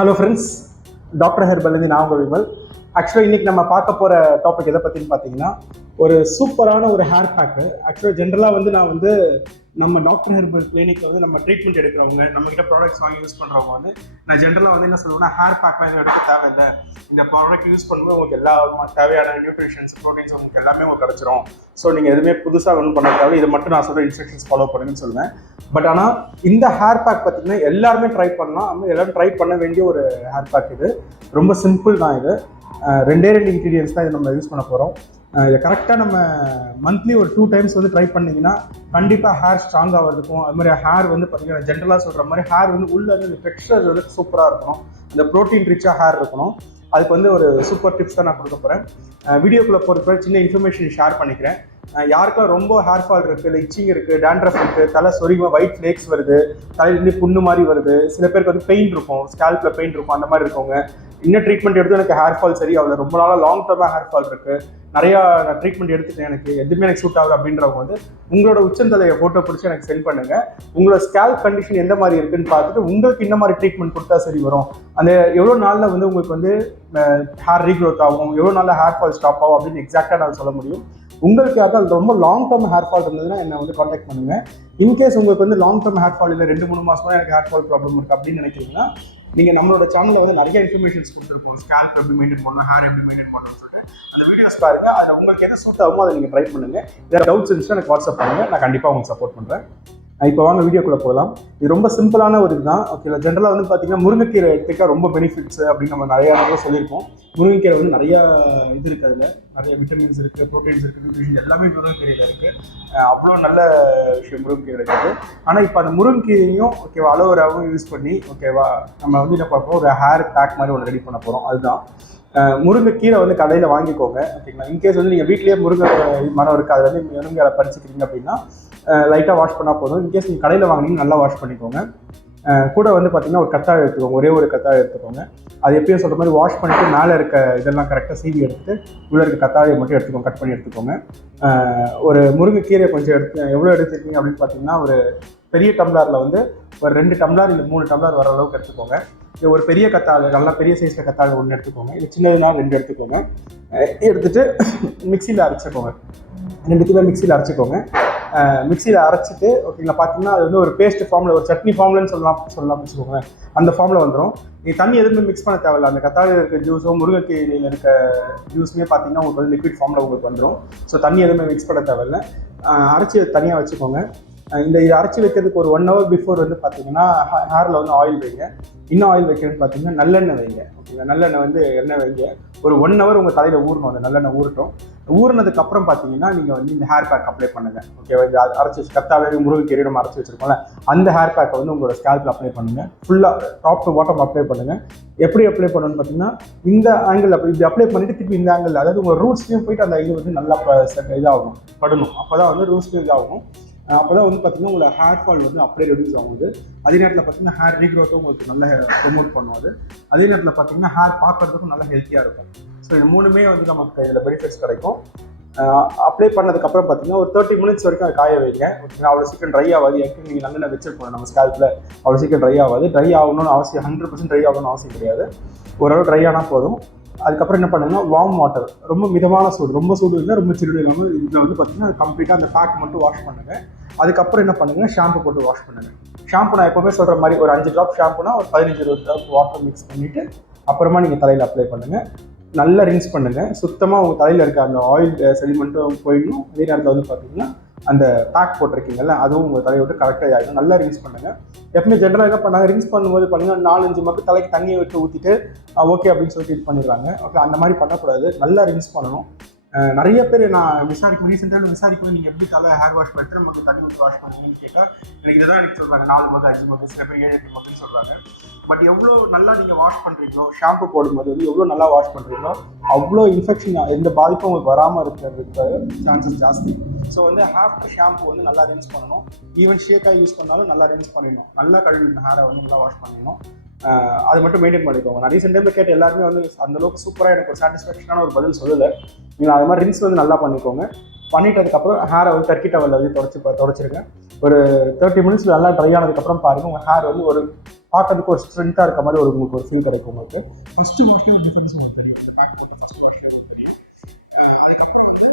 Hello friends, doctor ஹெர்பல்லேருந்து நான் உங்கள் விமல். ஆக்சுவலாக இன்றைக்கி நம்ம பார்க்க போகிற டாபிக் எதை பற்றின்னு பார்த்தீங்கன்னா, ஒரு சூப்பரான ஒரு ஹேர் பேக்கு. ஆக்சுவலாக ஜென்ரலாக வந்து நம்ம டாக்டர் ஹெர்பல் கிளினிக்கில் நம்ம ட்ரீட்மெண்ட் எடுக்கிறவங்க, நம்மகிட்ட ப்ராடக்ட்ஸ் வாங்கி யூஸ் பண்ணுறவங்க நான் ஜென்ரலாக என்ன சொல்லுவேன்னா, ஹேர் பேக்லாம் எதுவும் எடுக்க தேவையில்லை. இந்த ப்ராடக்ட் யூஸ் பண்ணும்போது உங்களுக்கு எல்லா தேவையான நியூட்ரிஷன்ஸ், ப்ரோட்டீன்ஸ் உங்களுக்கு எல்லாமே உங்களுக்கு கிடச்சிரும். ஸோ நீங்கள் எதுவுமே புதுசாக ஒன்றும் பண்ண தேவை, இதை மட்டும் நான் சொல்கிற இன்ஸ்ட்ரக்ஷன்ஸ் ஃபாலோ பண்ணுங்கன்னு சொல்லுவேன். பட் ஆனால் இந்த ஹேர் பேக் பார்த்தீங்கன்னா எல்லாருமே ட்ரை பண்ணலாம். எல்லாரும் ட்ரை பண்ண வேண்டிய ஒரு ஹேர் பேக். இது ரொம்ப சிம்பிள் தான். இது ரெண்டு இன்க்ரீடியன்ஸ் தான் இது நம்ம யூஸ் பண்ண போகிறோம். இதை கரெக்டாக நம்ம மந்த்லி ஒரு 2 times ட்ரை பண்ணிங்கன்னா கண்டிப்பாக ஹேர் ஸ்ட்ராங் ஆகிறதுக்கும், அது மாதிரி ஹேர் பார்த்தீங்கன்னா ஜென்ரலாக சொல்கிற மாதிரி ஹேர் உள்ளே இந்த டெக்ஸ்டர் சூப்பராக இருக்கணும், இந்த ப்ரோட்டீன் ரிச்சாக ஹேர் இருக்கணும். அதுக்கு ஒரு சூப்பர் டிப்ஸ் தான் நான் கொடுக்க போகிறேன். வீடியோக்குள்ளே போகிறப்ப சின்ன இன்ஃபர்மேஷன் ஷேர் பண்ணிக்கிறேன். யாருக்கெல்லாம் ரொம்ப ஹேர் ஃபால் இருக்குது, இல்லை இச்சிங் இருக்குது, டேண்ட்ரஃப் இருக்குது, தலை சொரிமா ஒயிட் ஃப்ளேக்ஸ் வருது, தலையிலேருந்து புண்ணு மாதிரி வருது, சில பேருக்கு பெயின் இருக்கும், ஸ்கேல்பில் பெயின் இருக்கும், அந்த மாதிரி இருக்கவங்க இன்னும் ட்ரீட்மெண்ட் எடுத்து எனக்கு ஹேர் ஃபால் சரி ஆகல, ரொம்ப நாளாக லாங் டர்மாக ஹேர் ஃபால் இருக்குது, நிறையா நான் ட்ரீட்மெண்ட் எடுத்துட்டேன், எனக்கு எதுவுமே எனக்கு சூட் ஆகுது அப்படின்றவங்க உங்களோட உச்சந்தலையை ஃபோட்டோ பிடிச்சி எனக்கு சென்ட் பண்ணுங்கள். உங்களோட ஸ்கேல்ப் கண்டிஷன் எந்த மாதிரி இருக்குன்னு பார்த்துட்டு உங்களுக்கு இந்த மாதிரி ட்ரீட்மெண்ட் கொடுத்தா சரி வரும், அந்த எவ்வளோ நாளில் உங்களுக்கு ஹேர் ரீக்ரோத் ஆகும், எவ்வளோ நாளில் ஹேர் ஃபால் ஸ்டாப் ஆகும் அப்படின்னு எக்ஸாக்டாக நான் சொல்ல முடியும். உங்களுக்கு அது ரொம்ப லாங் டர்ம் ஹேர் ஃபால் இருந்ததுன்னா என்னை காண்டாக்ட் பண்ணுங்கள். இன்கேஸ் உங்களுக்கு லாங் டர்ம் ஹேர் ஃபால் இல்லை 2-3 மாதமாக எனக்கு ஹேர் ஃபால் ப்ராப்ளம் இருக்குது அப்படின்னு நினைக்கிறீங்கன்னா, நீங்கள் நம்மளோட சேனலில் நிறைய இன்ஃபர்மேஷன்ஸ் கொடுத்துருக்கோம். ஸ்கேல்ப் எப்படி மெயின்டைன் பண்ணணும், ஹேர் எப்படி மெயின்டைன் பண்ணணும்னு சொல்லிட்டு அந்த வீடியோஸ் பாருங்கள். அதில் உங்களுக்கு எது சூட் ஆகுமோ அதை நீங்கள் ட்ரை பண்ணுங்கள். ஏதாவது டவுட்ஸ் இருந்துச்சுன்னா எனக்கு வாட்ஸ்அப் பண்ணுங்கள், நான் கண்டிப்பாக உங்களுக்கு சப்போர்ட் பண்ணுறேன். இப்போ வாங்க வீடியோக்குள்ளே போகலாம். இது ரொம்ப சிம்பிளான ஒரு இதுதான். ஓகேங்களா, ஜென்ரலாக பார்த்தீங்கன்னா முருங்கைக்கீரை எடுத்துக்கா ரொம்ப பெனிஃபிட்ஸ் அப்படின்னு நம்ம நிறையா சொல்லியிருக்கோம். முருங்கைக்கீரை நிறையா இது இருக்குது, அதில் நிறைய விட்டமின்ஸ் இருக்குது, ப்ரோட்டீன்ஸ் இருக்குது, நியூட்ரிஷன் எல்லாமே முருங்கைக்கீரையில் இருக்குது. அவ்வளோ நல்ல விஷயம் முருங்கைக்கீரை இருக்குது. ஆனால் இப்போ அந்த முருங்கைக்கீரையும் ஓகேவா அலோவேராவும் யூஸ் பண்ணி ஓகேவா நம்ம என்ன பார்ப்போம், ஒரு ஹேர் பேக் மாதிரி ஒன்று ரெடி பண்ண போகிறோம். அதுதான் முருங்கைக்கீரை கடையில் வாங்கிக்கோங்க. ஓகேங்களா, இன்கேஸ் நீங்கள் வீட்லேயே முருங்கை மரம் இருக்குது, அதில் முருங்கை பறிச்சுக்கிறீங்க அப்படின்னா லைட்டாக வாஷ் பண்ணால் போதும். இன்கேஸ் நீங்கள் கடையில் வாங்கினீங்கன்னா நல்லா வாஷ் பண்ணிக்கோங்க. கூட பார்த்தீங்கன்னா ஒரு கத்தாழை எடுத்துக்கோங்க, ஒரே ஒரு கத்தாழை எடுத்துக்கோங்க. அது எப்பயும் சொல்கிற மாதிரி வாஷ் பண்ணிவிட்டு மேலே இருக்க இதெல்லாம் கரெக்டாக சீவி எடுத்துட்டு உள்ளே இருக்க கத்தாழையை மட்டும் எடுத்துக்கோங்க, கட் பண்ணி எடுத்துக்கோங்க. ஒரு முருங்கைக்கீரையை கொஞ்சம் எவ்வளோ எடுத்துருக்கீங்க அப்படின்னு பார்த்தீங்கன்னா, ஒரு பெரிய டம்ளரில் ஒரு 2 டம்ளர் இல்லை 3 டம்ளர் வர அளவுக்கு எடுத்துக்கோங்க. இது ஒரு பெரிய கத்தாழை, நல்லா பெரிய சைஸில் கத்தாழை 1 எடுத்துக்கோங்க. இது சின்னதுனா 2 எடுத்துக்கோங்க. எடுத்துகிட்டு மிக்சியில் அரைச்சிக்கோங்க. 2 கிலோ மிக்சியில் அரைச்சிக்கோங்க. மிக்சியில் அரைச்சிட்டு ஓகேங்களா, பார்த்தீங்கன்னா அது ஒரு பேஸ்ட் ஃபார்மில், ஒரு சட்னி ஃபார்ம்லன்னு சொல்லலாம் வச்சுக்கோங்க. அந்த ஃபார்மில் வந்துடும். நீங்கள் தண்ணி எதுவுமே மிக்ஸ் பண்ண தேவையில்ல. அந்த கத்தாழையில் இருக்க ஜூஸும் முருங்கைக்கீரையில் இருக்க ஜூஸுமே பார்த்தீங்கன்னா உங்களுக்கு லிக்விட் ஃபார்மில் உங்களுக்கு வந்துடும். ஸோ தண்ணி எதுவுமே மிக்ஸ் பண்ண தேவையில்லை. அரைச்சி தனியாக வச்சுக்கோங்க. இதை அரைச்சி வைக்கிறதுக்கு ஒரு 1 hour பிஃபோர் பார்த்தீங்கன்னா ஹேரில் ஆயில் வைங்க. இன்னும் ஆயில் வைக்கிறதுன்னு பார்த்தீங்கன்னா நல்லெண்ணெய் வைங்க. ஓகேங்களா, நல்லெண்ணெய் எண்ணெய் வைங்க. ஒரு 1 hour உங்கள் தலையில் ஊறணும். அந்த நல்லெண்ணெய் ஊறட்டும். ஊறினதுக்கப்புறம் பார்த்தீங்கன்னா நீங்கள் இந்த ஹேர் பேக் அப்ளை பண்ணுங்கள். ஓகேவா, இந்த அரைச்சி வச்சு கத்தாழை முருங்கைக்கீரை நம்ம அரைச்சி வச்சுருக்கோம்ல, அந்த ஹேர் பேக்கை உங்களோட ஸ்கேல்பில் அப்ளை பண்ணுங்கள். ஃபுல்லாக டாப் டு பாட்டம் அப்ளை பண்ணுங்கள். எப்படி அப்ளை பண்ணணும்னு பார்த்தீங்கன்னா, இந்த ஆங்கிள் இப்படி அப்ளை பண்ணிவிட்டு திருப்பி இந்த ஆங்கிள், அதாவது உங்கள் ரூட்ஸ்லேயும் போயிட்டு அந்த இது நல்லா இதாகணும், படணும். அப்போ தான் ரூட்ஸ்லேயும் இதாகும். அப்போ தான் பார்த்தீங்கன்னா உங்களை ஹேர் ஃபால் அப்படியே ரெடியூஸ் ஆகுது. அதே நேரத்தில் பார்த்தீங்கன்னா ஹேர் ரீக்ரோத்தும் உங்களுக்கு நல்ல ப்ரொமோட் பண்ணுவது. அதே நேரத்தில் பார்த்தீங்கன்னா ஹேர் பார்க்கறதுக்கும் நல்லா ஹெல்த்தியாக இருக்கும். ஸோ இது 3மே நமக்கு இதில் பெனிஃபிட்ஸ் கிடைக்கும். அப்ளை பண்ணதுக்கப்புறம் பார்த்தீங்கன்னா ஒரு 30 minutes வரைக்கும் அதை காய வைங்க. ஓகேங்களா, அவ்வளோ சீக்கிரம் ட்ரை ஆகாது. ஏற்கனவே நீங்கள் நல்லெண்ணெய் வச்சிருக்கோம் நம்ம ஸ்கேல்பில், அவ்வளோ சீக்கிரம் ட்ரை ஆகாது. ட்ரை ஆகணும்னு அவசியம் 100% ட்ரை ஆகணும்னு அவசியம் கிடையாது. ஓரளவு ட்ரை ஆனால் போதும். அதுக்கப்புறம் என்ன பண்ணுங்கன்னா, வார்ம் வாட்டர், ரொம்ப மிதமான சூடு, ரொம்ப சூடு இல்லை ரொம்ப சிறுடு இல்லாமல் இதில் பார்த்தீங்கன்னா கம்ப்ளீட்டாக அந்த பேக் மட்டும் வாஷ் பண்ணுங்கள். அதுக்கப்புறம் என்ன பண்ணுங்கள், ஷாம்பு போட்டு வாஷ் பண்ணுங்கள். ஷாம்பு நான் எப்போவுமே சொல்கிற மாதிரி ஒரு 5 ட்ராப் ஷாம்புனா ஒரு 15-20 ட்ராப் வாட்டர் மிக்ஸ் பண்ணிவிட்டு அப்புறமா நீங்கள் தலையில் அப்ளை பண்ணுங்கள். நல்லா ரின்ஸ் பண்ணுங்கள். சுத்தமாக உங்கள் தலையில் இருக்க அந்த ஆயில் செடிமெண்ட்டும் போயிடணும். அதே நேரத்தில் பார்த்தீங்கன்னா அந்த பேக் போட்டிருக்கீங்கல்ல, அதுவும் உங்கள் தலையை விட்டு கரெக்டாக ஆகிடும். நல்லா ரின்ஸ் பண்ணுங்கள். எப்பவுமே ஜென்ரலாக என்ன பண்ணாங்க, ரின்ஸ் பண்ணும்போது பார்த்தீங்கன்னா 4-5 மக்கள் தலைக்கு தண்ணியை விட்டு ஊற்றிட்டு ஓகே அப்படின்னு சொல்லிட்டு இது பண்ணிடுறாங்க. ஓகே, அந்த மாதிரி பண்ணக்கூடாது. நல்லா ரின்ஸ் பண்ணணும். நிறைய பேர் நான் ரீசெண்டாக விசாரிக்கும், நீங்கள் எப்படி தலை ஹேர் வாஷ் பண்ணிட்டு நமக்கு தண்ணி ஊற்றி வாஷ் பண்ணுறீங்கன்னு கேட்டால் எனக்கு சொல்கிறாங்க 4 மக்கு 5 மக்கு, சில பேர் 7-8 மக்குன்னு சொல்கிறாங்க. பட் எவ்வளோ நல்லா நீங்கள் வாஷ் பண்ணுறீங்களோ, ஷாம்பு போடும்போது எவ்வளோ நல்லா வாஷ் பண்ணுறீங்களோ அவ்வளோ இன்ஃபெக்ஷன், எந்த பாதிப்பும் உங்களுக்கு வராமல் இருக்கிறதுக்கு சான்சஸ் ஜாஸ்தி. ஸோ ஆஃப்டர் ஷாம்பு நல்லா ரின்ஸ் பண்ணணும். ஈவன் ஷேக்காக யூஸ் பண்ணாலும் நல்லா ரின்ஸ் பண்ணிடணும். நல்லா கழுவிடணும், ஹேரை நல்லா வாஷ் பண்ணிடணும். அது மட்டும் மெயின்டைன் பண்ணிக்கோங்க. நான் ரீசெண்ட் டைமில் கேட்ட எல்லாருமே அந்தளவுக்கு சூப்பராக எனக்கு ஒரு சாட்டிஸ்ஃபேக்ஷனான ஒரு பதில் சொல்லலை. நீங்கள் அது மாதிரி ரின்ஸ் நல்லா பண்ணிக்கோங்க. பண்ணிட்டு அதுக்கப்புறம் ஹேரை டர்க்கி டவலில் தொடச்சிருங்க. ஒரு 30 minutes நல்லா ட்ரை ஆனதுக்கப்புறம் பாருங்கள், உங்கள் ஹேர் ஒரு பார்க்கறதுக்கு ஒரு ஸ்ட்ரென்த்தாக இருக்க மாதிரி உங்களுக்கு ஒரு ஃபீல் கிடைக்கும். உங்களுக்கு ஃபஸ்ட்டு வாஷ்லேயே ஒரு டிஃபரன்ஸ் உங்களுக்கு தெரியும். இந்த பேக் போட்ட ஃபஸ்ட் வாஷ்லேயே உங்களுக்கு தெரியும். அதுக்கப்புறம் வந்து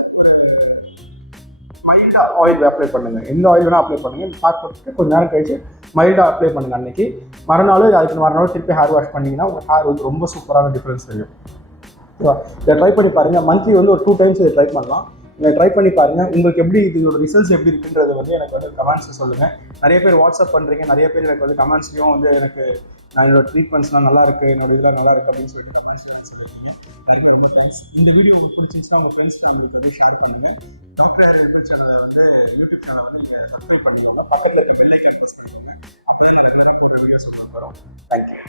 மைல்டாக ஆயில் அப்ளை பண்ணுங்கள். எந்த ஆயில் வேணால் அப்ளை பண்ணுங்கள். பேக் போட்டுட்டு கொஞ்சம் நேரம் கழிச்சு மைல்டாக அப்ளை பண்ணுங்கள். அன்றைக்கி மறுநாள் அதுக்கு மறுநாள் திருப்பி ஹேர் வாஷ் பண்ணிங்கன்னா உங்கள் ஹேர் வந்து ரொம்ப சூப்பரான டிஃப்ரென்ஸ் தெரியும். ஓகேவா? இதை ட்ரை பண்ணி பாருங்கள். மந்த்லி வந்து ஒரு 2 times இதை ட்ரை பண்ணலாம். இதை ட்ரை பண்ணி பாருங்கள். உங்களுக்கு எப்படி இதோட ரிசல்ட்ஸ் எப்படி இருக்குன்றது வந்து எனக்கு வந்து கமெண்ட்ஸில் சொல்லுங்கள். நிறைய பேர் வாட்ஸ்அப் பண்ணுறீங்க, நிறைய பேர் எனக்கு வந்து கமெண்ட்ஸ்லையும் வந்து எனக்கு நான் என்னோட ட்ரீட்மெண்ட்ஸ்லாம் நல்லா இருக்குது, என்னோட இதெல்லாம் நல்லா இருக்குது அப்படின்னு சொல்லிட்டு கமெண்ட்ஸில் சொல்லியிருக்கீங்க. எல்லாருமே ரொம்ப தேங்க்ஸ். இந்த வீடியோ உங்களுக்கு பிடிச்சிருச்சுன்னா உங்கள் ஃப்ரெண்ட்ஸ் ஃபேமிலிக்கு வந்து ஷேர் பண்ணுங்கள். டாக்டர் ஹெர்பல் சேனலை வந்து யூடியூப் சேனலை வந்து நீங்கள் சப்ஸ்கிரைப் பண்ணுங்கள். பக்கத்தில் இருக்க பெல் ஐக்கான் ப்ரெஸ் பண்ணுங்கள். அப்படியே வீடியோஸ் வரும். தேங்க்யூ.